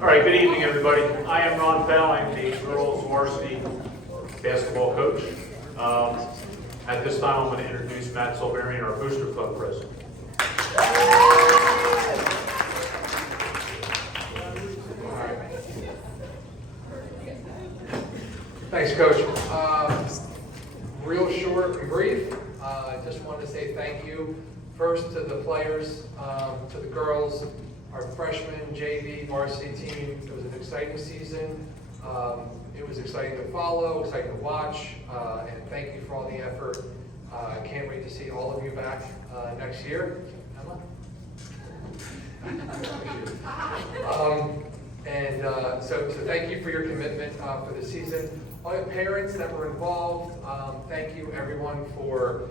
All right, good evening, everybody. I am Ron Pell. I'm the girls varsity basketball coach. At this time, I'm going to introduce Matt Silverian, our Booster Club president. Thanks, Coach. Real short and brief. I just wanted to say thank you first to the players, to the girls, our freshman, JV, varsity team. It was an exciting season. It was exciting to follow, exciting to watch, and thank you for all the effort. I can't wait to see all of you back next year. Emma? So thank you for your commitment for the season. All the parents that were involved, thank you everyone for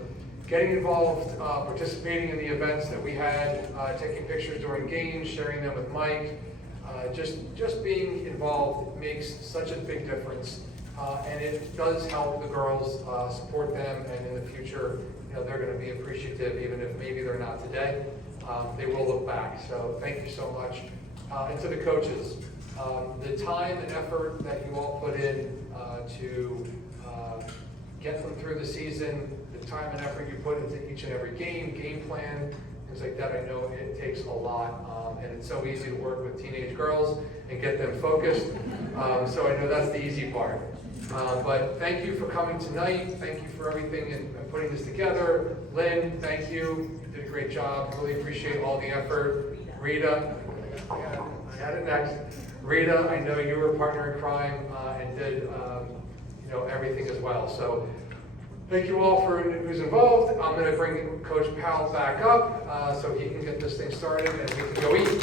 getting involved, participating in the events that we had, taking pictures during games, sharing them with Mike. Just being involved makes such a big difference, and it does help the girls, support them, and in the future, they're going to be appreciative, even if maybe they're not today. They will look back. So thank you so much. And to the coaches, the time and effort that you all put in to get them through the season, the time and effort you put into each and every game plan, things like that, I know it takes a lot, and it's so easy to work with teenage girls and get them focused, so I know that's the easy part. But thank you for coming tonight. Thank you for everything and putting this together. Lynn, thank you. You did a great job. Really appreciate all the effort. Rita, I had it next. Rita, I know you were a partner in crime and did everything as well. So thank you all for who's involved. I'm going to bring Coach Powell back up so he can get this thing started and we can go eat.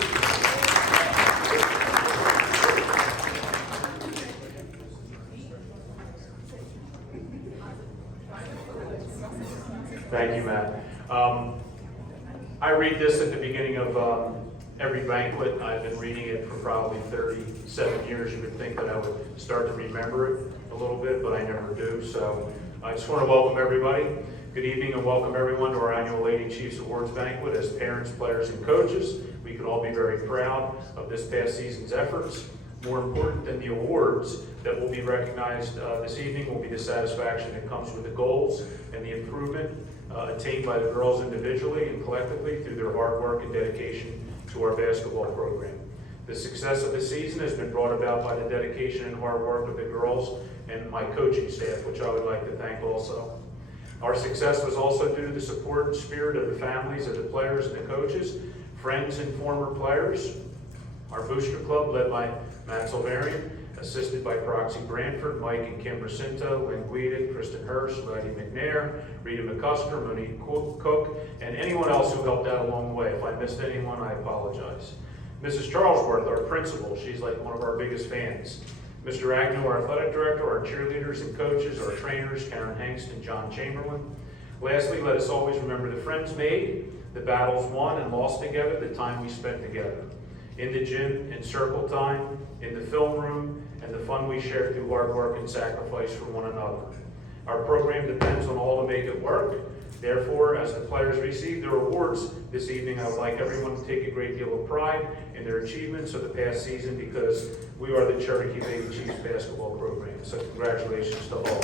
Thank you, Matt. I read this at the beginning of every banquet. I've been reading it for probably 37 years. You would think that I would start to remember it a little bit, but I never do. So I just want to welcome everybody. Good evening and welcome everyone to our annual Lady Chiefs Awards banquet. As parents, players, and coaches, we can all be very proud of this past season's efforts. More important than the awards that will be recognized this evening will be the satisfaction that comes with the goals and the improvement attained by the girls individually and collectively through their hard work and dedication to our basketball program. The success of the season has been brought about by the dedication and hard work of the girls and my coaching staff, which I would like to thank also. Our success was also due to the support and spirit of the families of the players and the coaches, friends and former players. Our Booster Club, led by Matt Silverian, assisted by Proxy Branford, Mike and Kim Bracinto, Lynn Guida, Kristen Hirsch, Lottie McNair, Rita McCusker, Monique Cook, and anyone else who helped out along the way. If I missed anyone, I apologize. Mrs. Charlesworth, our principal, she's like one of our biggest fans. Mr. Agnew, our athletic director, our cheerleaders and coaches, our trainers, Karen Hengst and John Chamberlain. Lastly, let us always remember the friends made, the battles won and lost together, the time we spent together. In the gym, in circle time, in the film room, and the fun we shared through hard work and sacrifice for one another. Our program depends on all to make it work. Therefore, as the players receive their awards this evening, I would like everyone to take a great deal of pride in their achievements of the past season because we are the Cherokee Lady Chiefs basketball program. So congratulations to all.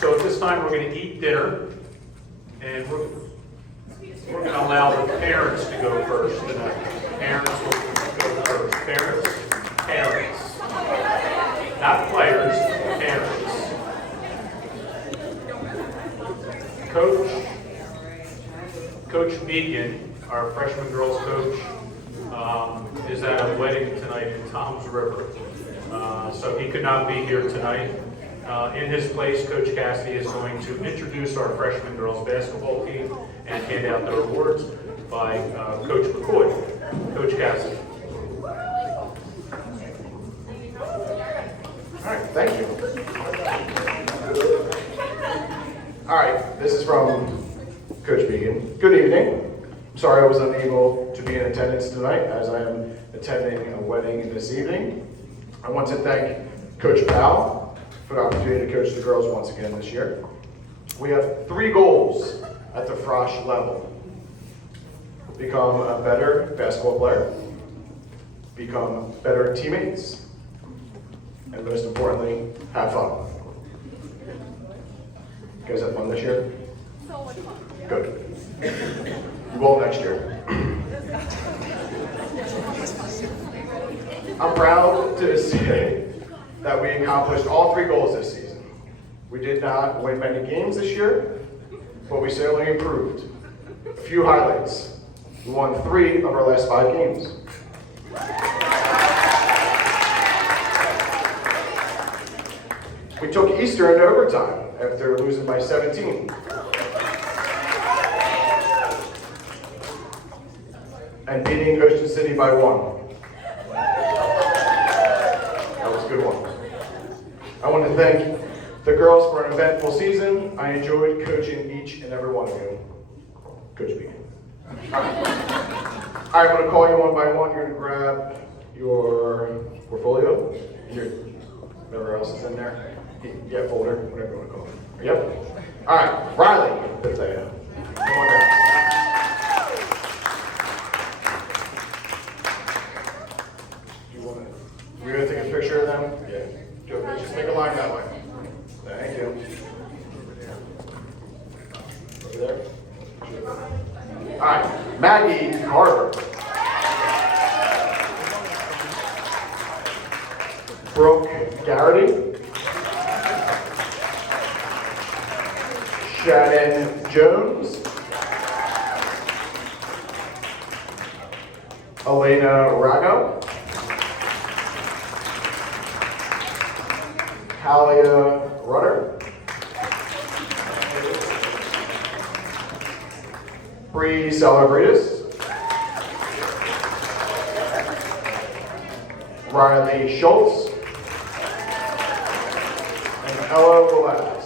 So at this time, we're going to eat dinner, and we're going to allow the parents to go first tonight. Parents will go first. Parents. Not players, parents. Coach Megan, our freshman girls coach, is at a wedding tonight in Toms River. So he could not be here tonight. In his place, Coach Cassidy is going to introduce our freshman girls basketball team and hand out their awards by Coach McCoy. Coach Cassidy. All right, thank you. All right, this is from Coach Megan. Good evening. I'm sorry I was unable to be in attendance tonight as I am attending a wedding this evening. I want to thank Coach Powell for the opportunity to coach the girls once again this year. We have 3 goals at the Frosh level. become a better basketball player, become better teammates, and most importantly, have fun. You guys have fun this year? So much fun. Good. You will next year. I'm proud to say that we accomplished all 3 goals this season. We did not win many games this year, but we certainly improved. A few highlights. We won 3 of our last 5 games. We took Easter into overtime after losing by 17. And beating Ocean City by 1. That was a good one. I want to thank the girls for an eventful season. I enjoyed coaching each and every one of you. Coach Beacon. All right, I'm going to call you one by one. You're going to grab your portfolio. Whatever else is in there. Yeah, folder, whatever you want to call it. Yep. All right, Riley. Bethea. Come on down. We're going to take a picture of them? Yeah. Okay, just make a line that way. Thank you. Over there? All right, Maggie Carver. Brooke Garrity. Shannon Jones. Elena Rago. Talia Rudder. Bree Salabridis. Riley Schultz. And Ella Velez.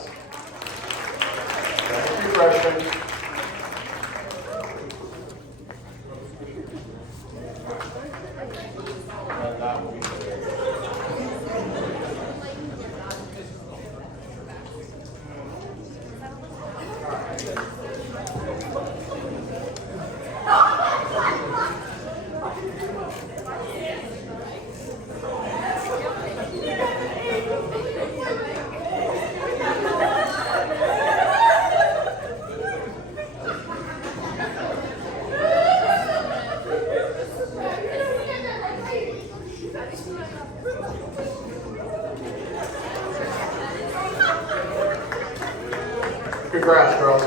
Thank you, freshmen. Congrats, girls.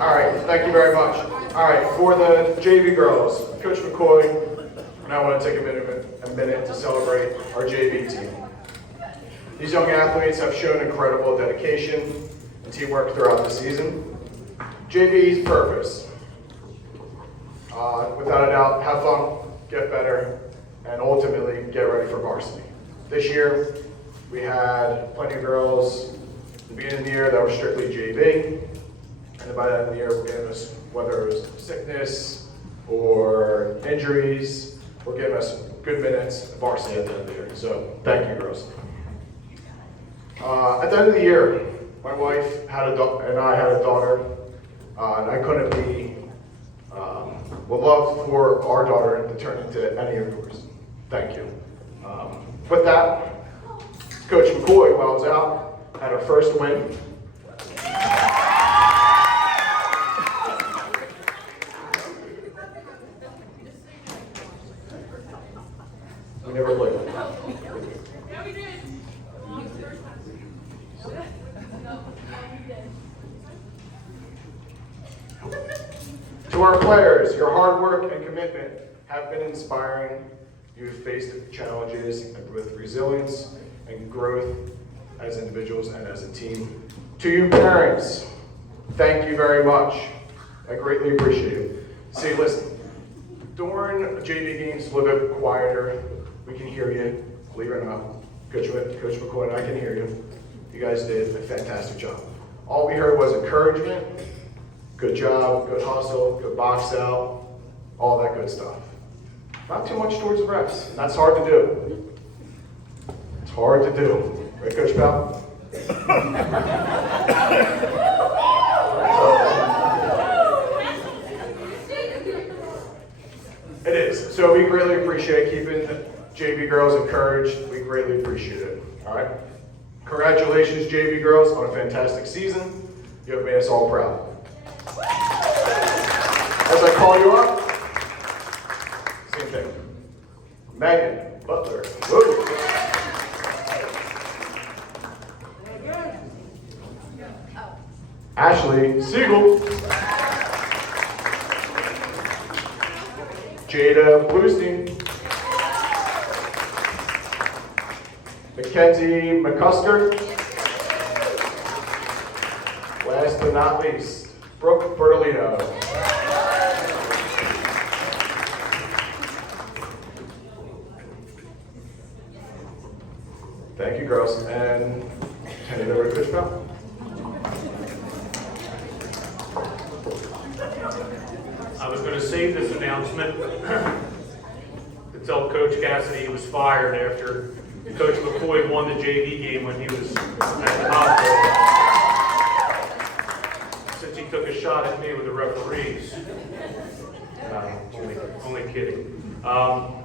All right, thank you very much. All right, for the JV girls, Coach McCoy, and I want to take a minute to celebrate our JV team. These young athletes have shown incredible dedication and teamwork throughout the season. JV's purpose, without a doubt, have fun, get better, and ultimately get ready for varsity. This year, we had plenty of girls at the beginning of the year that were strictly JV, and by the end of the year, we're getting us, whether it was sickness or injuries, we're getting us good minutes at varsity at the end of the year. So thank you, girls. At the end of the year, my wife and I had a daughter, and I couldn't be would love for our daughter to turn into any of yours. Thank you. With that, Coach McCoy, while I was out, had our first win. We never played one. Yeah, we did. To our players, your hard work and commitment have been inspiring. You've faced challenges with resilience and growth as individuals and as a team. To you parents, thank you very much. I greatly appreciate it. See, listen, during JV games, a little bit quieter. We can hear you, believe it or not. Coach McCoy and I can hear you. You guys did a fantastic job. All we heard was encouragement, Good job, good hustle, good box out, all that good stuff. Not too much towards the refs. And that's hard to do. It's hard to do. Right, Coach Bell? It is. So we greatly appreciate keeping JV girls encouraged. We greatly appreciate it. All right. Congratulations, JV girls, on a fantastic season. You have made us all proud. As I call you up, same thing. Megan Butler. Woo. Ashley Siegel. Jada Bluestein. Mackenzie McCusker. Last but not least, Brooke Bertolino. Thank you, girls, and hand it over to Coach Bell. I was going to save this announcement to tell Coach Cassidy he was fired after Coach McCoy won the JV game when he was at the hospital. Since he took a shot at me with the referees. Only kidding. So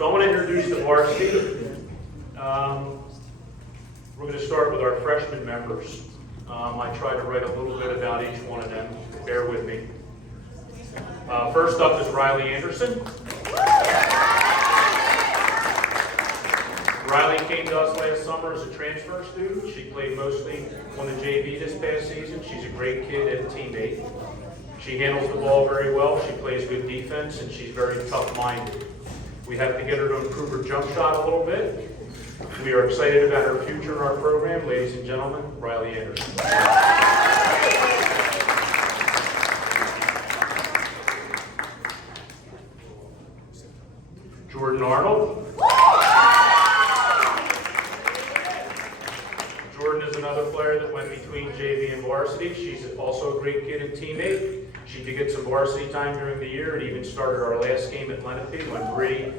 I want to introduce the varsity. We're going to start with our freshman members. I tried to write a little bit about each one of them. Bear with me. First up is Riley Anderson. Riley came to us last summer as a transfer student. She played mostly on the JV this past season. She's a great kid and a teammate. She handles the ball very well. She plays good defense, and she's very tough-minded. We have to get her to improve her jump shot a little bit. We are excited about her future in our program. Ladies and gentlemen, Riley Anderson. Jordan Arnold. Jordan is another player that went between JV and varsity. She's also a great kid and teammate. She did get some varsity time during the year and even started our last game at Lenape when Bree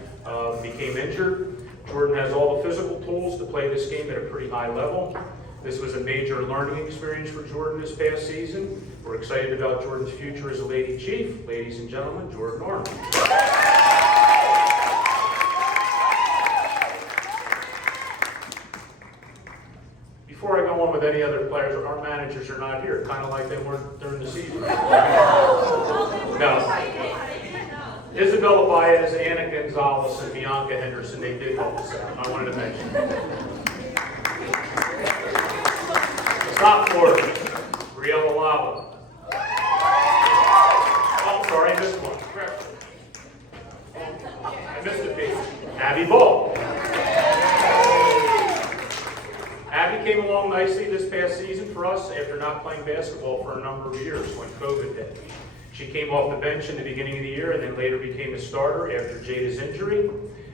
became injured. Jordan has all the physical tools to play this game at a pretty high level. This was a major learning experience for Jordan this past season. We're excited about Jordan's future as a Lady Chief. Ladies and gentlemen, Jordan Arnold. Before I go on with any other players, our managers are not here, kind of like they weren't during the season. No. Isabella Baez, Anna Gonzalez, and Bianca Henderson, they did help us out. I wanted to mention. Top four, Briella Lava. Oh, sorry, I missed one. I missed a page. Abby Ball. Abby came along nicely this past season for us after not playing basketball for a number of years when COVID hit. She came off the bench in the beginning of the year and then later became a starter after Jada's injury.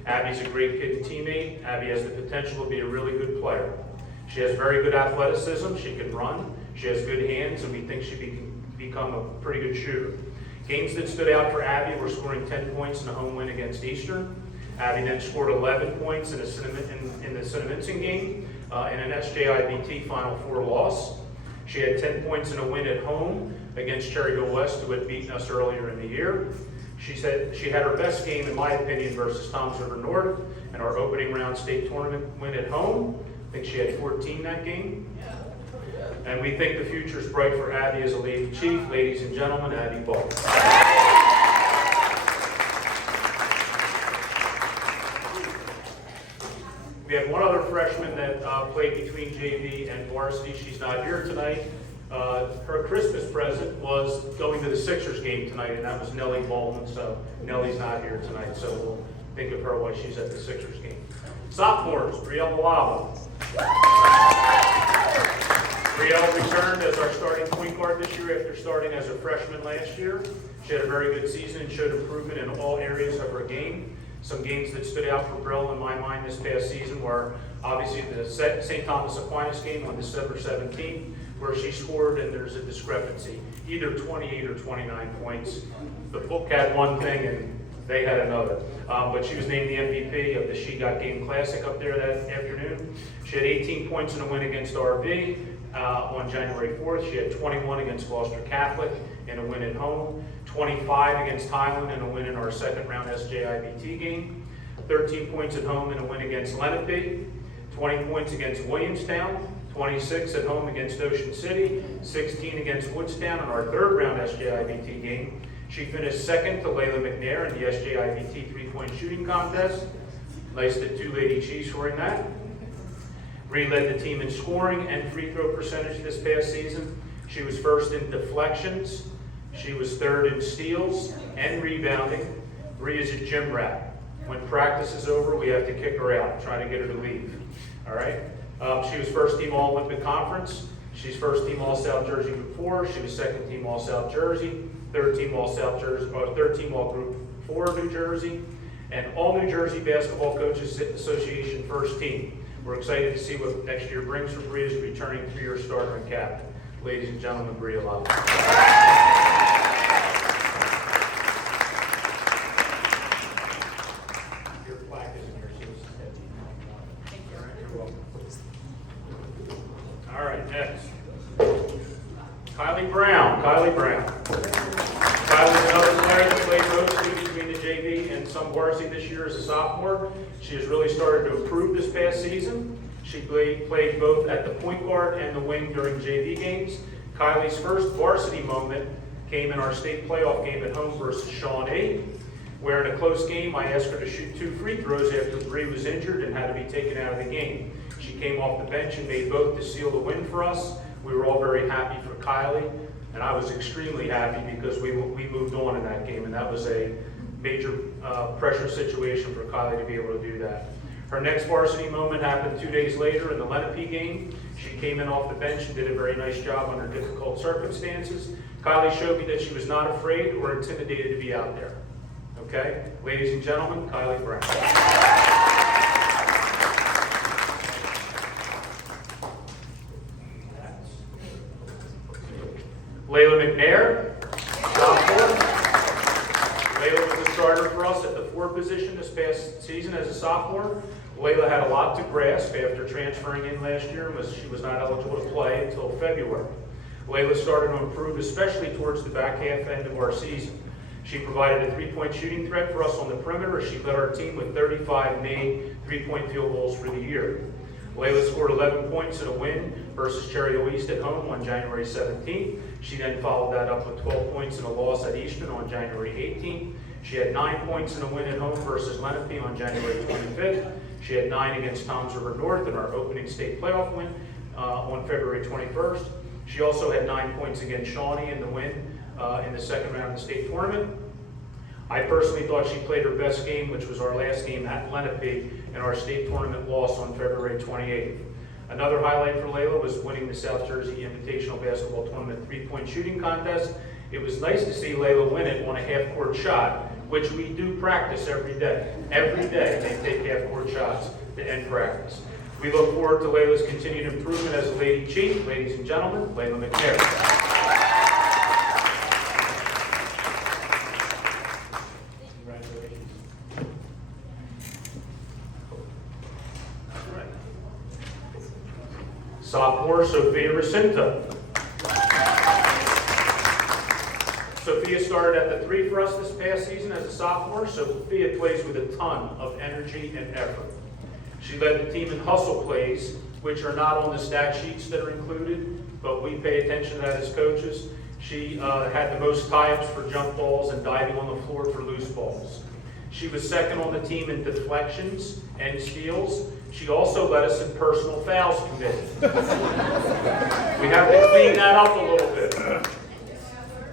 Abby's a great kid and teammate. Abby has the potential to be a really good player. She has very good athleticism. She can run. She has good hands, and we think she can become a pretty good shooter. Games that stood out for Abby were scoring 10 points in a home win against Eastern. Abby then scored 11 points in the Cinnaminson game in an SJIBT Final Four loss. She had 10 points in a win at home against Cherokee West, who had beaten us earlier in the year. She said she had her best game, in my opinion, versus Toms River North in our opening round state tournament win at home. I think she had 14 that game. And we think the future is bright for Abby as a Lady Chief. Ladies and gentlemen, Abby Ball. We had one other freshman that played between JV and varsity. She's not here tonight. Her Christmas present was going to the Sixers game tonight, and that was Nellie Baldwin, so Nellie's not here tonight, so we'll think of her while she's at the Sixers game. Sophomores, Brielle Lava. Brielle returned as our starting point guard this year after starting as a freshman last year. She had a very good season and showed improvement in all areas of her game. Some games that stood out for Brielle in my mind this past season were obviously the St. Thomas Aquinas game on December 17th, where she scored, and there's a discrepancy, either 28 or 29 points. The book had one thing and they had another. But she was named the MVP of the She Got Game Classic up there that afternoon. She had 18 points in a win against RV on January 4th. She had 21 against Gloucester Catholic in a win at home, 25 against Highland in a win in our second round SJIBT game, 13 points at home in a win against Lenape, 20 points against Williamstown, 26 at home against Ocean City, 16 against Woodstown in our third round SJIBT game. She finished second to Layla McNair in the SJIBT three-point shooting contest. Nice that two Lady Chiefs were in that. Bree led the team in scoring and free throw percentage this past season. She was first in deflections. She was third in steals and rebounding. Bree is a gym rat. When practice is over, we have to kick her out, try to get her to leave. All right? She was first team All-Olympic Conference. She's first team All-South Jersey Group 4. She was second team All-South Jersey, third team All-South Jersey, third team All-Group 4 New Jersey, and All New Jersey Basketball Coaches Association first team. We're excited to see what next year brings for Bree as a returning 3-year starter and captain. Ladies and gentlemen, Bree Love. Your plaque is in here, so this is Thank you. All right, you're welcome. All right, next. Kylie Brown. Kylie's another player that played mostly between the JV and some varsity this year as a sophomore. She has really started to improve this past season. She played both at the point guard and the wing during JV games. Kylie's first varsity moment came in our state playoff game at home versus Shawnee, where in a close game I asked her to shoot 2 free throws after Bree was injured and had to be taken out of the game. She came off the bench and made both to seal the win for us. We were all very happy for Kylie, and I was extremely happy because we moved on in that game, and that was a major pressure situation for Kylie to be able to do that. Her next varsity moment happened 2 days later in the Lenape game. She came in off the bench and did a very nice job under difficult circumstances. Kylie showed me that she was not afraid or intimidated to be out there. Okay? Ladies and gentlemen, Kylie Brown. Layla McNair, sophomore. Layla was the starter for us at the 4 position this past season as a sophomore. Layla had a lot to grasp after transferring in last year, and she was not eligible to play until February. Layla started to improve, especially towards the back half end of our season. She provided a 3-point shooting threat for us on the perimeter. She led our team with 35 made 3-point field goals for the year. Layla scored 11 points in a win versus Cherokee East at home on January 17th. She then followed that up with 12 points in a loss at Eastern on January 18th. She had 9 points in a win at home versus Lenape on January 25th. She had 9 against Toms River North in our opening state playoff win on February 21st. She also had 9 points against Shawnee in the win in the second round of the state tournament. I personally thought she played her best game, which was our last game at Lenape in our state tournament loss on February 28th. Another highlight for Layla was winning the South Jersey Invitational Basketball Tournament 3-point shooting contest. It was nice to see Layla win it on a half-court shot, which we do practice every day. Every day they take half-court shots to end practice. We look forward to Layla's continued improvement as a Lady Chief. Ladies and gentlemen, Layla McNair. Sophomore Sophia Racinta. Sophia started at the 3 for us this past season as a sophomore. Sophia plays with a ton of energy and effort. She led the team in hustle plays, which are not on the stat sheets that are included, but we pay attention to that as coaches. She had the most tie-ups for jump balls and diving on the floor for loose balls. She was second on the team in deflections and steals. She also led us in personal fouls committed. We have to clean that up a little bit.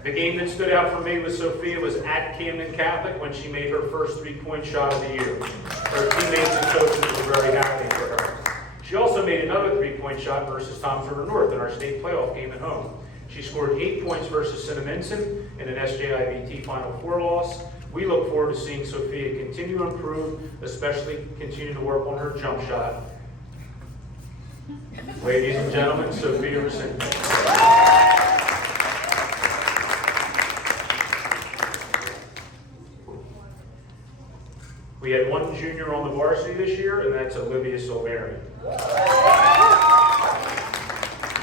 The game that stood out for me with Sophia was at Camden Catholic when she made her first 3-point shot of the year. Her teammates and coaches were very happy for her. She also made another 3-point shot versus Toms River North in our state playoff game at home. She scored 8 points versus Cinnaminson in an SJIBT Final Four loss. We look forward to seeing Sophia continue to improve, especially continue to work on her jump shot. Ladies and gentlemen, Sophia Racine. We had one junior on the varsity this year, and that's Olivia Silverian.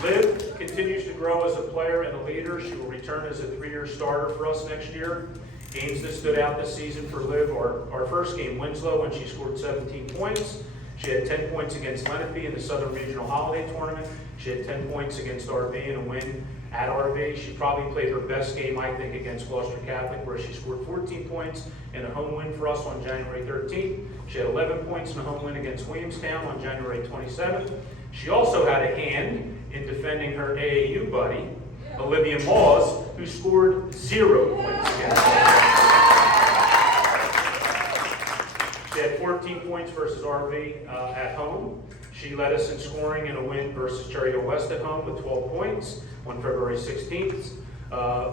Liv continues to grow as a player and a leader. She will return as a 3-year starter for us next year. Games that stood out this season for Liv are our first game, Winslow, when she scored 17 points. She had 10 points against Lenape in the Southern Regional Holiday Tournament. She had 10 points against RV in a win at RV. She probably played her best game, I think, against Gloucester Catholic, where she scored 14 points in a home win for us on January 13th. She had 11 points in a home win against Williamstown on January 27th. She also had a hand in defending her AAU buddy, Olivia Moss, who scored 0 points against her. She had 14 points versus RV at home. She led us in scoring in a win versus Cherokee West at home with 12 points on February 16th.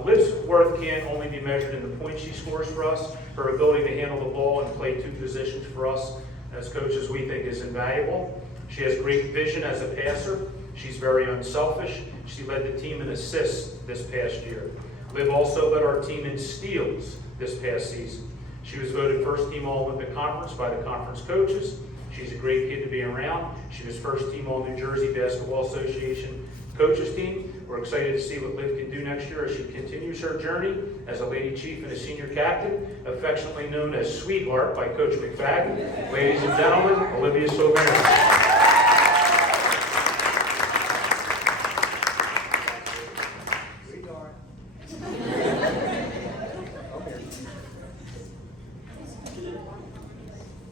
Liv's worth can't only be measured in the points she scores for us. Her ability to handle the ball and play 2 positions for us as coaches we think is invaluable. She has great vision as a passer. She's very unselfish. She led the team in assists this past year. Liv also led our team in steals this past season. She was voted first team All-Olympic Conference by the conference coaches. She's a great kid to be around. She was first team All-New Jersey Basketball Association coaches team. We're excited to see what Liv can do next year as she continues her journey as a Lady Chief and a senior captain, affectionately known as Sweetheart by Coach McFadden. Ladies and gentlemen, Olivia Silverian.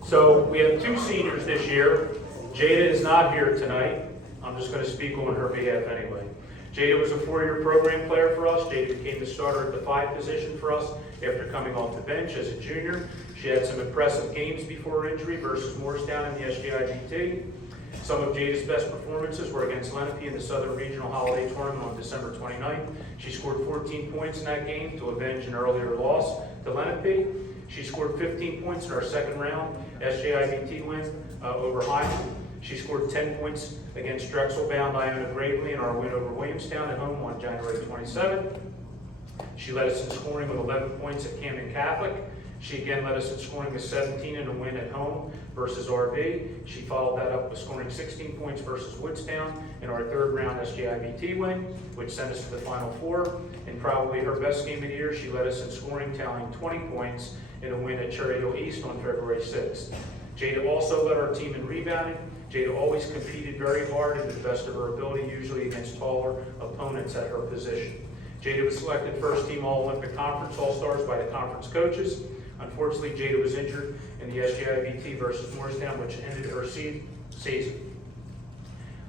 So we have 2 seniors this year. Jada is not here tonight. I'm just going to speak on her behalf anyway. Jada was a 4-year program player for us. Jada became the starter at the 5 position for us after coming off the bench as a junior. She had some impressive games before her injury versus Morristown in the SGIBT. Some of Jada's best performances were against Lenape in the Southern Regional Holiday Tournament on December 29th. She scored 14 points in that game to avenge an earlier loss to Lenape. She scored 15 points in our second round SJIBT win over Hyman. She scored 10 points against Drexel-bound Iona Gravely in our win over Williamstown at home on January 27th. She led us in scoring with 11 points at Camden Catholic. She again led us in scoring with 17 in a win at home versus RV. She followed that up with scoring 16 points versus Woodstown in our third round SJIBT win, which sent us to the Final Four. And probably her best game of the year, she led us in scoring, tallying 20 points in a win at Cherokee East on February 6th. Jada also led our team in rebounding. Jada always competed very hard and to the best of her ability, usually against taller opponents at her position. Jada was selected first team All-Olympic Conference All-Stars by the conference coaches. Unfortunately, Jada was injured in the SJIBT versus Morristown, which ended her season.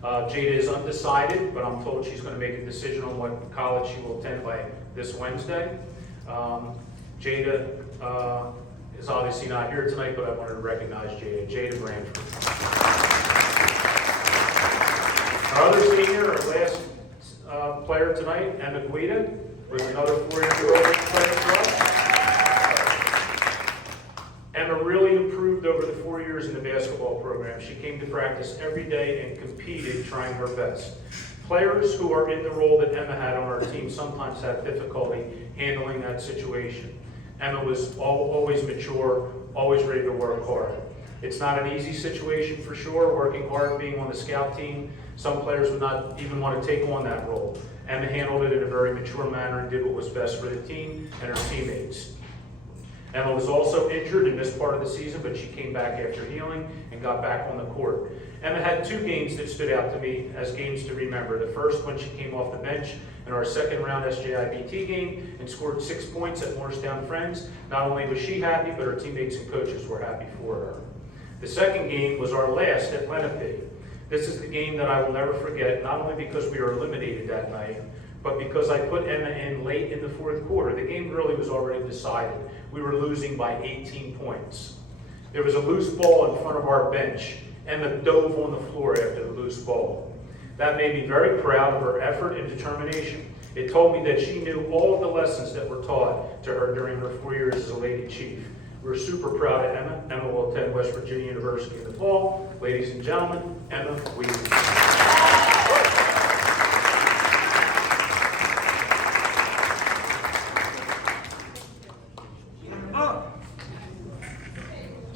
Jada is undecided, but I'm told she's going to make a decision on what college she will attend by this Wednesday. Jada is obviously not here tonight, but I wanted to recognize Jada. Jada Branford. Our other senior, our last player tonight, Emma Guida, was another 4-year program player for us. Emma really improved over the 4 years in the basketball program. She came to practice every day and competed, trying her best. Players who are in the role that Emma had on our team sometimes have difficulty handling that situation. Emma was always mature, always ready to work hard. It's not an easy situation for sure, working hard, being on the scout team. Some players would not even want to take on that role. Emma handled it in a very mature manner and did what was best for the team and her teammates. Emma was also injured in this part of the season, but she came back after healing and got back on the court. Emma had 2 games that stood out to me as games to remember. The first when she came off the bench in our second round SJIBT game and scored 6 points at Morristown Friends. Not only was she happy, but her teammates and coaches were happy for her. The second game was our last at Lenape. This is the game that I will never forget, not only because we were eliminated that night, but because I put Emma in late in the 4th quarter. The game really was already decided. We were losing by 18 points. There was a loose ball in front of our bench. Emma dove on the floor after the loose ball. That made me very proud of her effort and determination. It told me that she knew all of the lessons that were taught to her during her 4 years as a Lady Chief. We're super proud of Emma. Emma will attend West Virginia University in the fall. Ladies and gentlemen, Emma Weaver.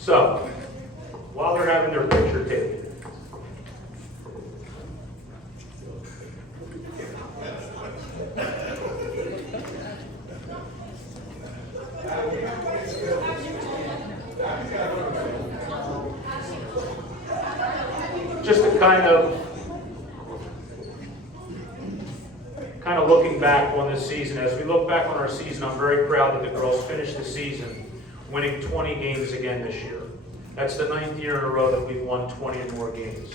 So, while they're having their picture taken, just to kind of looking back on this season. As we look back on our season, I'm very proud that the girls finished the season winning 20 games again this year. That's the 9th year in a row that we've won 20 or more games.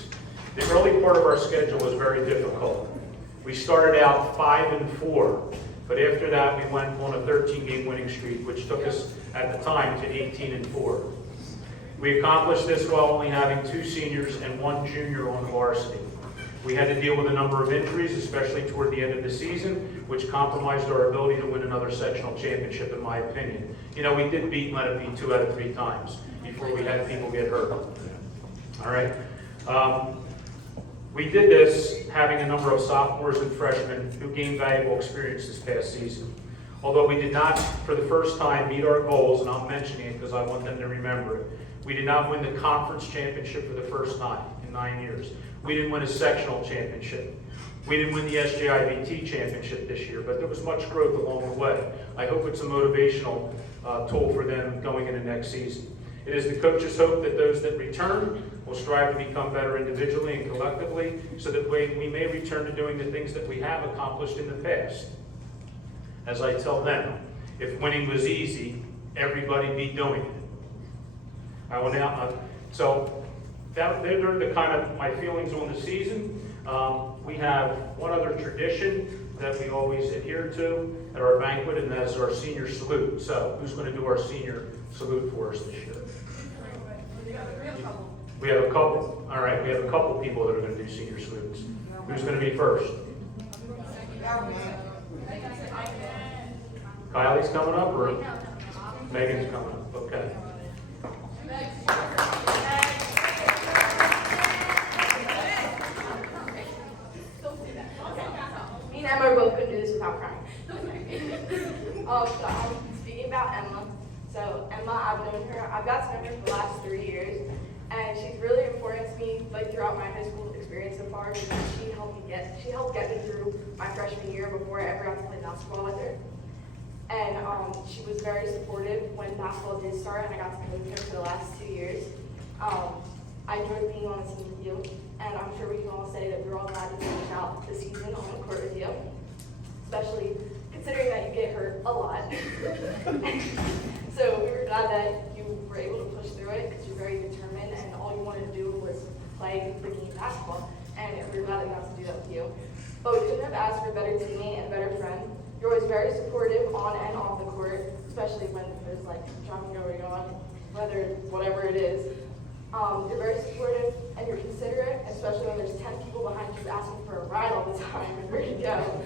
The early part of our schedule was very difficult. We started out 5-4, but after that we went on a 13-game winning streak, which took us at the time to 18-4. We accomplished this while only having 2 seniors and 1 junior on varsity. We had to deal with a number of injuries, especially toward the end of the season, which compromised our ability to win another sectional championship, in my opinion. You know, we did beat Lenape 2 out of 3 times before we had people get hurt. All right? We did this having a number of sophomores and freshmen who gained valuable experience this past season. Although we did not, for the first time, meet our goals, and I'm mentioning it because I want them to remember it, we did not win the conference championship for the first time in 9 years. We didn't win a sectional championship. We didn't win the SJIVT championship this year, but there was much growth along the way. I hope it's a motivational tool for them going into next season. It is the coach's hope that those that return will strive to become better individually and collectively, so that we may return to doing the things that we have accomplished in the past. As I tell them, if winning was easy, everybody'd be doing it. I will now, they're the kind of my feelings on the season. We have one other tradition that we always adhere to at our banquet, and that's our senior salute. So, who's going to do our senior salute for us this year? We have a couple. All right, we have a couple people that are going to do senior salutes. Who's going to be first? Kylie's coming up, or Megan's coming up? Okay. Me and Emma are both going to do this without crying. So I'm speaking about Emma. So Emma, I've got to know her for the last 3 years, and she's really important to me, like throughout my high school experience so far, because she helped get me through my freshman year before I ever got to play basketball with her. And she was very supportive when basketball did start, and I got to play with her for the last 2 years. I enjoyed being on the team with you, and I'm sure we can all say that we're all glad to finish out the season on the court with you, especially considering that you get hurt a lot. So we were glad that you were able to push through it because you're very determined, and all you wanted to do was play the game basketball, and we were glad that we got to do that with you. But we couldn't have asked for a better teammate and a better friend. You're always very supportive on and off the court, especially when there's like drama going on, whatever it is. You're very supportive and you're considerate, especially when there's 10 people behind you asking for a ride all the time and where to go.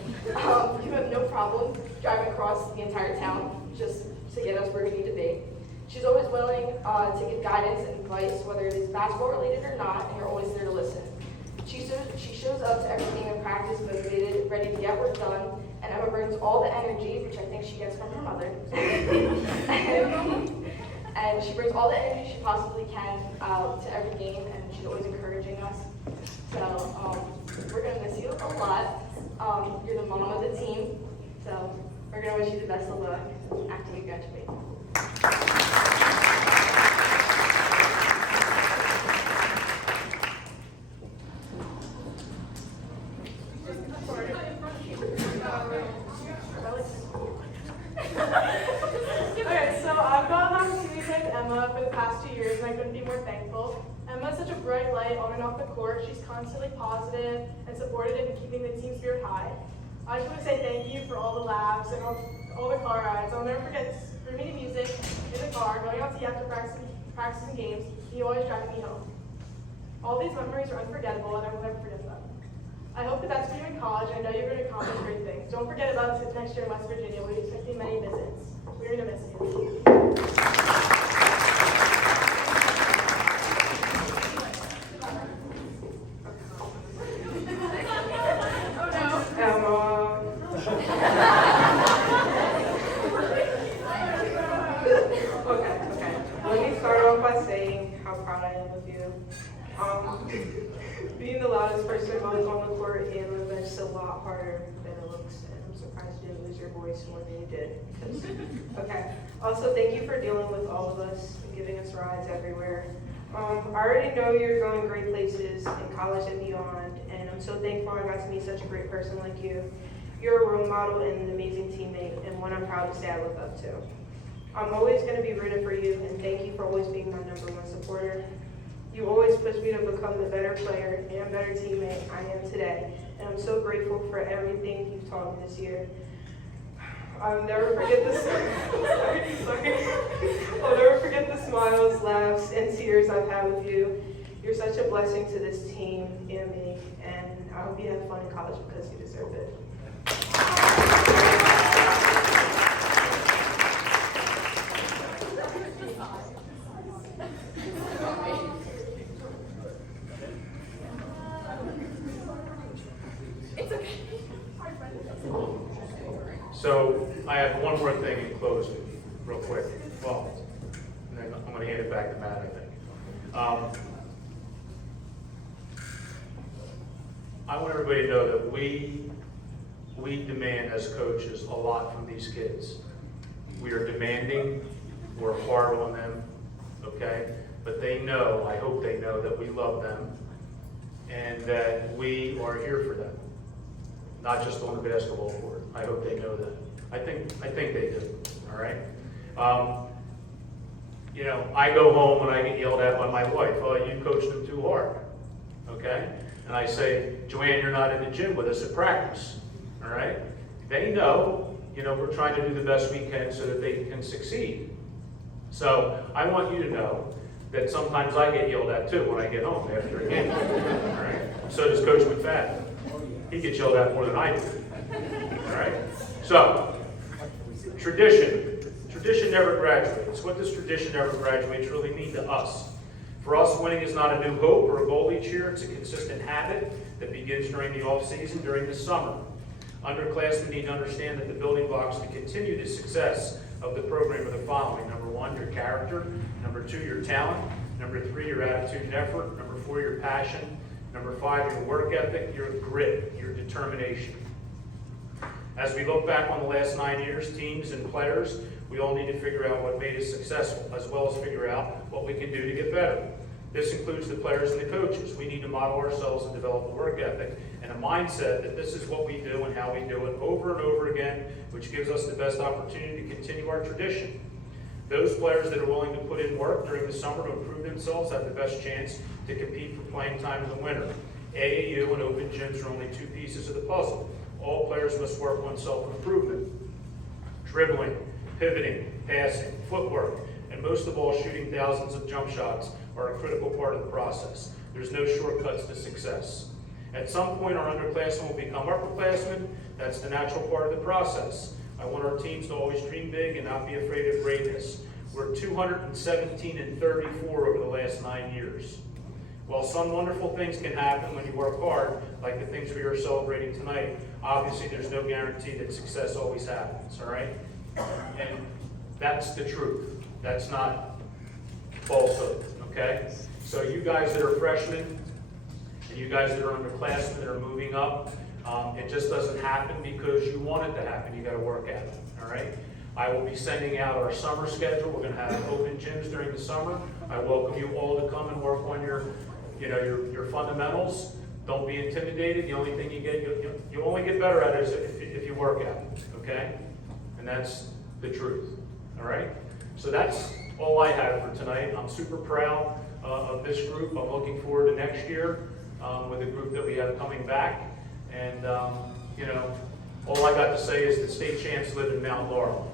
You have no problem driving across the entire town just to get us where we need to be. She's always willing to give guidance and advice, whether it is basketball related or not, and you're always there to listen. She shows up to every game in practice motivated, ready to get work done, and Emma brings all the energy, which I think she gets from her mother. And she brings all the energy she possibly can to every game, and she's always encouraging us. So we're going to miss you a lot. You're the mom of the team, so we're going to wish you the best of luck after you graduate. Okay, so I've gotten an opportunity to with Emma for the past 2 years, and I couldn't be more thankful. Emma's such a bright light on and off the court. She's constantly positive and supportive in keeping the team spirit high. I just want to say thank you for all the laughs and all the car rides. I'll never forget screaming music in the car, going out to eat after practicing games. You always driving me home. All these memories are unforgettable, and I will never forget them. I hope that that's for you in college. I know you're going to accomplish great things. Don't forget about us next year in West Virginia. We're expecting many visits. We're going to miss you. Okay. Let me start off by saying with you. Being the loudest person on the court and on the bench is a lot harder than it looks, and I'm surprised you didn't lose your voice more than you did. Okay. Also, thank you for dealing with all of us and giving us rides everywhere. I already know you're going great places in college and beyond, and I'm so thankful I got to meet such a great person like you. You're a role model and an amazing teammate, and one I'm proud to say I look up to. I'm always going to be rooting for you, and thank you for always being my #1 supporter. You always push me to become the better player and better teammate I am today, and I'm so grateful for everything you've taught me this year. I'll never forget the I'll never forget the smiles, laughs, and tears I've had with you. You're such a blessing to this team and me, and I hope you have fun in college because you deserve it. So I have one more thing in closing, real quick. Well, and then I'm going to hand it back to Matt, I think. I want everybody to know that we demand as coaches a lot from these kids. We are demanding, we're hard on them, okay? But they know, I hope they know that we love them and that we are here for them. Not just on the basketball court. I hope they know that. I think they do, all right? You know, I go home and I get yelled at by my wife, oh, you coached them too hard, okay? And I say, Joanne, you're not in the gym with us at practice, all right? They know, you know, we're trying to do the best we can so that they can succeed. So I want you to know that sometimes I get yelled at too when I get home after a game, all right? So does Coach McFadden. He gets yelled at more than I do. All right? So, tradition never graduates. What does tradition never graduates really mean to us? For us, winning is not a new hope or a goal each year. It's a consistent habit that begins during the off season, during the summer. Underclassmen need to understand that the building blocks to continue the success of the program are the following. Number 1, your character. Number 2, your talent. Number 3, your attitude and effort. Number 4, your passion. Number 5, your work ethic, your grit, your determination. As we look back on the last 9 years, teams and players, we all need to figure out what made us successful, as well as figure out what we can do to get better. This includes the players and the coaches. We need to model ourselves and develop a work ethic and a mindset that this is what we do and how we do it over and over again, which gives us the best opportunity to continue our tradition. Those players that are willing to put in work during the summer to improve themselves have the best chance to compete for playing time in the winter. AAU and open gyms are only 2 pieces of the puzzle. All players must work on self-improvement. Dribbling, pivoting, passing, footwork, and most of all, shooting thousands of jump shots are a critical part of the process. There's no shortcuts to success. At some point, our underclassmen will become upperclassmen. That's the natural part of the process. I want our teams to always dream big and not be afraid of greatness. We're 217-34 over the last 9 years. While some wonderful things can happen when you work hard, like the things we are celebrating tonight, obviously there's no guarantee that success always happens, all right? And that's the truth. That's not falsehood, okay? So you guys that are freshmen, and you guys that are underclassmen that are moving up, it just doesn't happen because you want it to happen. You got to work at it, all right? I will be sending out our summer schedule. We're going to have open gyms during the summer. I welcome you all to come and work on your fundamentals. Don't be intimidated. The only thing you only get better at it is if you work at it, okay? And that's the truth, all right? So that's all I have for tonight. I'm super proud of this group. I'm looking forward to next year with the group that we have coming back. And, you know, all I got to say is that state champs live in Mount Laurel.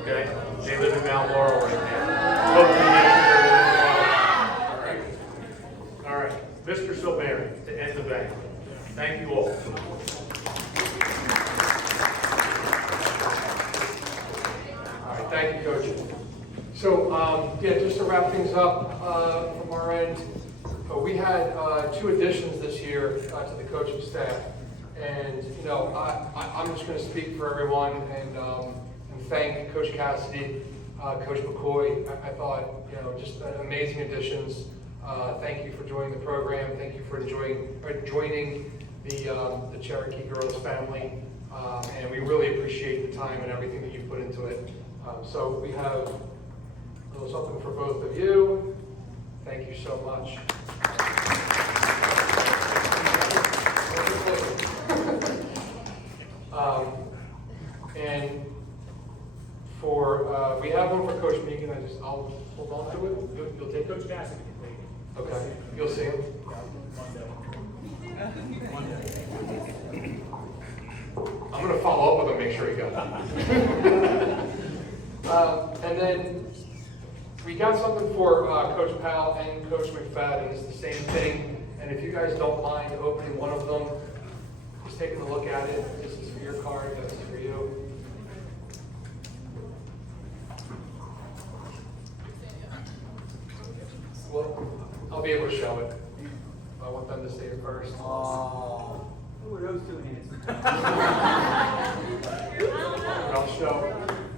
Okay? They live in Mount Laurel right now. Hopefully next year they live in Laurel. All right. Mr. Silveri to end the banquet. Thank you all. All right, thank you, Coach. So, yeah, just to wrap things up from our end, we had 2 additions this year to the coaching staff. And, you know, I'm just going to speak for everyone and thank Coach Cassidy Coach McCoy. I thought, just amazing additions. Thank you for joining the program. Thank you for joining the Cherokee girls family. And we really appreciate the time and everything that you put into it. So we have a little something for both of you. Thank you so much. And we have one for Coach Megan. I'll hold on to it. You'll take Coach it? Bassett can take it. Okay. You'll see him. I'm going to follow up with him, make sure he got it. And then we got something for Coach Powell and Coach McFadden. It's the same thing. And if you guys don't mind opening one of them, just taking a look at it. This is for your card. This is for you. Well, I'll be able to show it. I want them to see it first. Oh. Who are those two hands? I'll show.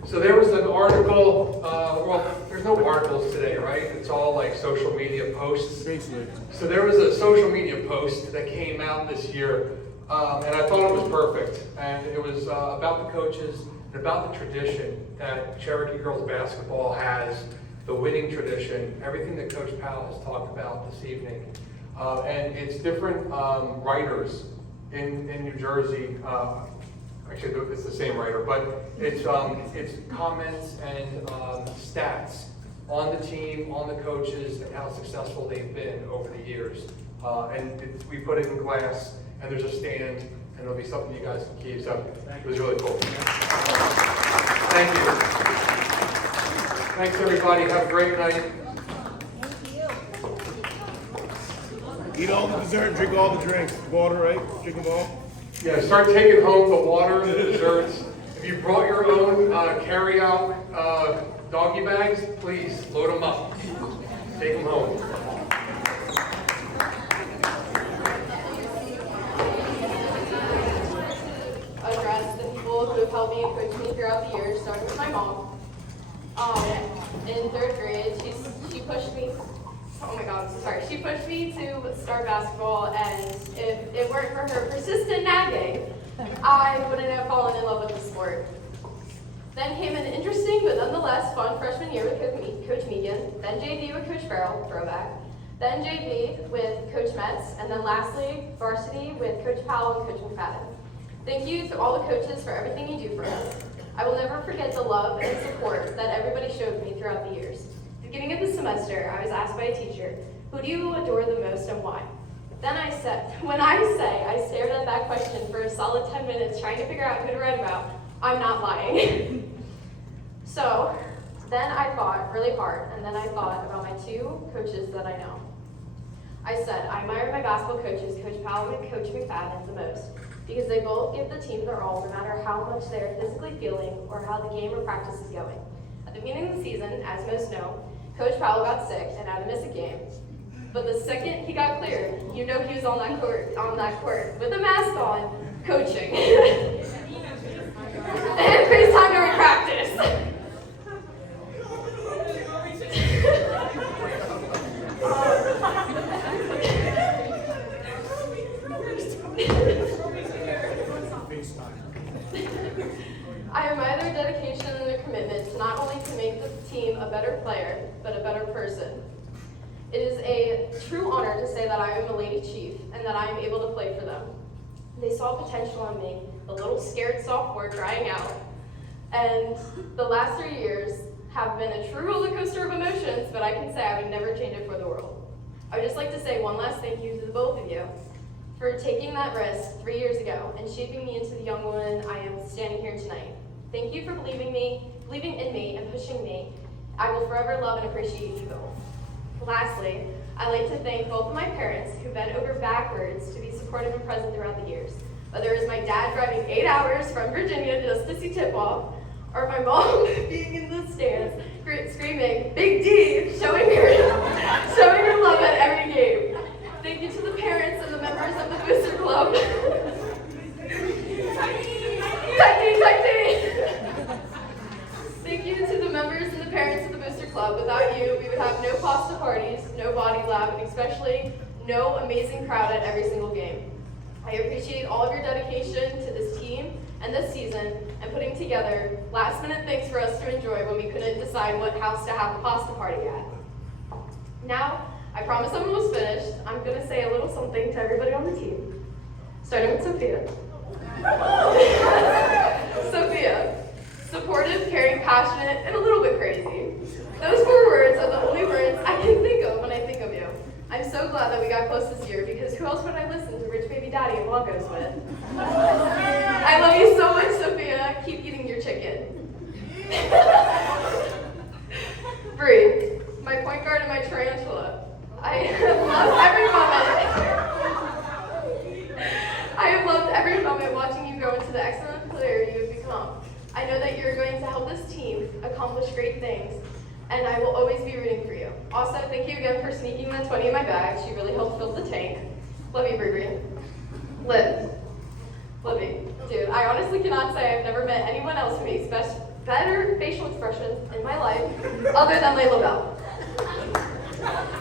So there was an article, well, there's no articles today, right? It's all like social media posts. Basically. So there was a social media post that came out this year, and I thought it was perfect. And it was about the coaches and about the tradition that Cherokee girls basketball has, the winning tradition, everything that Coach Powell has talked about this evening. And it's different writers in New Jersey. Actually, it's the same writer, but it's comments and stats on the team, on the coaches, and how successful they've been over the years. We put it in glass, and there's a stand, and it'll be something you guys can keep. So it was really cool. Thank you. Thanks, everybody. Have a great night. Eat all the dessert, drink all the drinks. Water, right? Drink them all. Yeah, start taking home the water and the desserts. If you brought your own carry-out doggy bags, please load them up. Take them home. Address the people who have helped me and coached me throughout the years, starting with my mom. In third grade, she pushed me. Oh my God, I'm so sorry. She pushed me to start basketball, and if it weren't for her persistent nagging, I wouldn't have fallen in love with the sport. Then came an interesting but nonetheless fun freshman year with Coach Megan, then JV with Coach Farrell, throwback, then JV with Coach Metz, and then lastly, varsity with Coach Powell and Coach McFadden. Thank you to all the coaches for everything you do for us. I will never forget the love and support that everybody showed me throughout the years. At the beginning of the semester, I was asked by a teacher, who do you adore the most and why? Then I stared at that question for a solid 10 minutes trying to figure out who to write about. I'm not lying. So then I thought really hard, and then I thought about my two coaches that I know. I said, I admire my basketball coaches, Coach Powell and Coach McFadden, the most, because they both give the team their all no matter how much they are physically feeling or how the game or practice is going. At the beginning of the season, as most know, Coach Powell got sick and had to miss a game. But the second he got cleared, you know he was on that court with a mask on, coaching. And it's time to practice. I admire their dedication and their commitment to not only to make the team a better player, but a better person. It is a true honor to say that I am a Lady Chief and that I am able to play for them. They saw potential in me, the little scared sophomore trying out, and the last 3 years have been a true roller coaster of emotions, but I can say I would never change it for the world. I would just like to say one last thank you to the both of you for taking that risk 3 years ago and shaping me into the young woman I am standing here tonight. Thank you for believing in me and pushing me. I will forever love and appreciate you both. Lastly, I'd like to thank both of my parents who bent over backwards to be supportive and present throughout the years. Whether it was my dad driving 8 hours from Virginia just to see tip-off, or my mom being in the stands screaming, Big D, showing her love at every game. Thank you to the parents and the members of the Booster Club. Thank you to the members and the parents club. Without you, we would have no pasta parties, no body lab, and especially no amazing crowd at every single game. I appreciate all of your dedication to this team and this season and putting together last-minute things for us to enjoy when we couldn't decide what house to have a pasta party at. Now, I promise I'm almost finished. I'm going to say a little something to everybody on the team, starting with Sophia. Sophia, supportive, caring, passionate, and a little bit crazy. Those 4 words are the only words I can think of when I think of you. I'm so glad that we got close this year because who else would I listen to Rich Baby Daddy and Broncos with? I love you so much, Sophia. Keep eating your chicken. Bree, my point guard and my tarantula. I have loved every moment. I have loved every moment watching you grow into the excellent player you have become. I know that you're going to help this team accomplish great things, and I will always be rooting for you. Also, thank you again for sneaking that 20 in my bag. She really helped fill the tank. Love you, Bree. Liv. Livy. Dude, I honestly cannot say I've never met anyone else who makes better facial expressions in my life other than Layla Bell.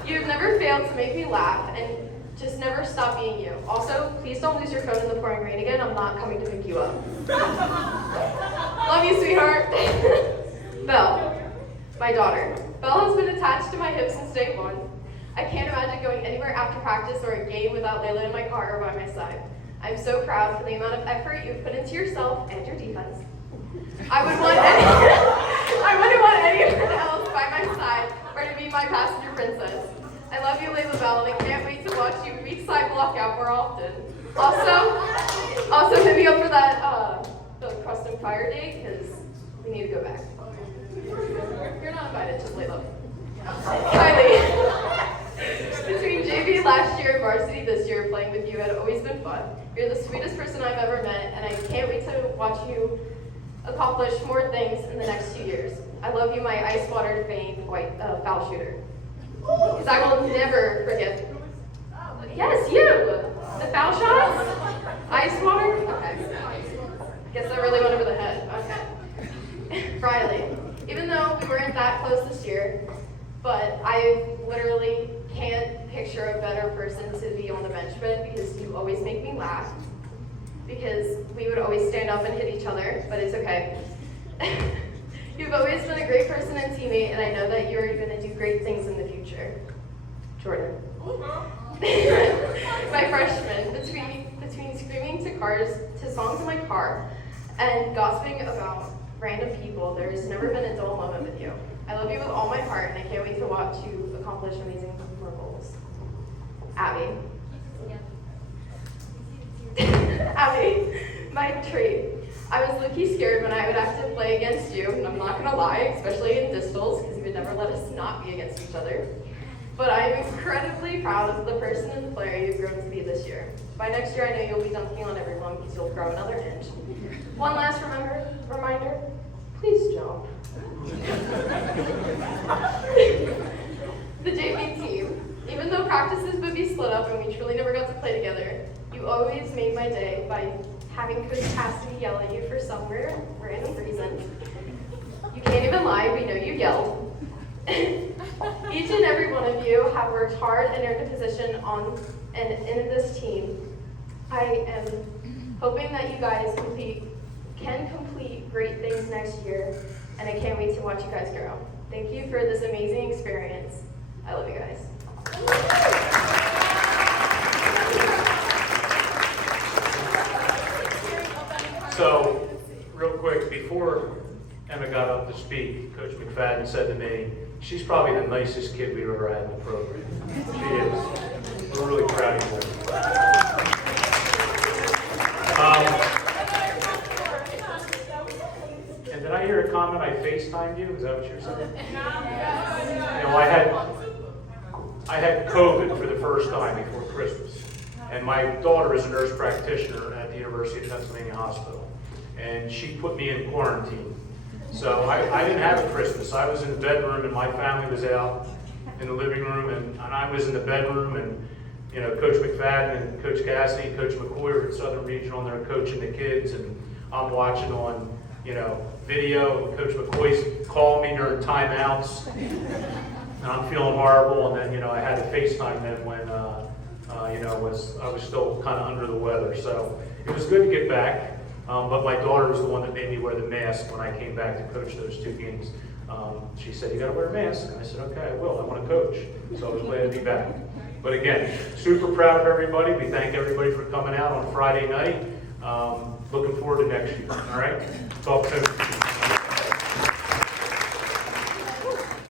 You've never failed to make me laugh and just never stop being you. Also, please don't lose your phone in the pouring rain again. I'm not coming to pick you up. Love you, sweetheart. Belle, my daughter. Belle has been attached to my hip since day one. I can't imagine going anywhere after practice or a game without Layla in my car or by my side. I'm so proud for the amount of effort you've put into yourself and your defense. I wouldn't want anyone else by my side or to be my passenger princess. I love you, Layla Bell, and I can't wait to watch you weak side block out more often. Also hit me up for that the crust and fire date because we need to go back. You're not invited, just Layla. Kylie. Between JV last year and varsity this year, playing with you had always been fun. You're the sweetest person I've ever met, and I can't wait to watch you accomplish more things in the next 2 years. I love you, my ice water famed white foul shooter. Because I will never forget. Yes, you! The foul shots? Ice water? Okay. Guess that really went over the head. Okay. Riley, even though we weren't that close this year, but I literally can't picture a better person to be on the bench with because you always make me laugh. Because we would always stand up and hit each other, but it's okay. You've always been a great person and teammate, and I know that you're going to do great things in the future. Jordan. My freshman, between screaming to cars, to songs in my car, and gossiping about random people, there's never been a dull moment with you. I love you with all my heart, and I can't wait to watch you accomplish amazing more goals. Abby. Abby, my trait. I was low-key scared when I would have to play against you, and I'm not gonna lie, especially in distals, because you would never let us not be against each other. But I am incredibly proud of the person and the player you've grown to be this year. By next year, I know you'll be dunking on everyone because you'll grow another inch. One last reminder, please jump. The JV team, even though practices would be split up and we truly never got to play together, you always made my day by having Coach Cassidy yell at you for some random reason. You can't even lie, we know you yelled. Each and every one of you have worked hard and earned a position on and in this team. I am hoping that you guys can complete great things next year, and I can't wait to watch you guys grow. Thank you for this amazing experience. I love you guys. So, real quick, before Emma got up to speak, Coach McFadden said to me, she's probably the nicest kid we've ever had in the program. She is. We're really proud of you. And did I hear a comment, I FaceTimed you? Is that what you were saying? You know, I had COVID for the first time before Christmas. And my daughter is a nurse practitioner at the University of Pennsylvania Hospital. And she put me in quarantine. So I didn't have a Christmas. I was in the bedroom and my family was out in the living room and I was in the bedroom and you know, Coach McFadden and Coach Cassidy and Coach McCoy were at Southern Regional and they're coaching the kids and I'm watching on video. Coach McCoy's calling me during timeouts, and I'm feeling horrible. And then, I had to FaceTime them when, I was still kind of under the weather. So it was good to get back. But my daughter was the one that made me wear the mask when I came back to coach those 2 games. She said, "You got to wear a mask." And I said, "Okay, I will. I want to coach." So I was glad to be back. But again, super proud of everybody. We thank everybody for coming out on Friday night. Looking forward to next year. All right? Talk soon.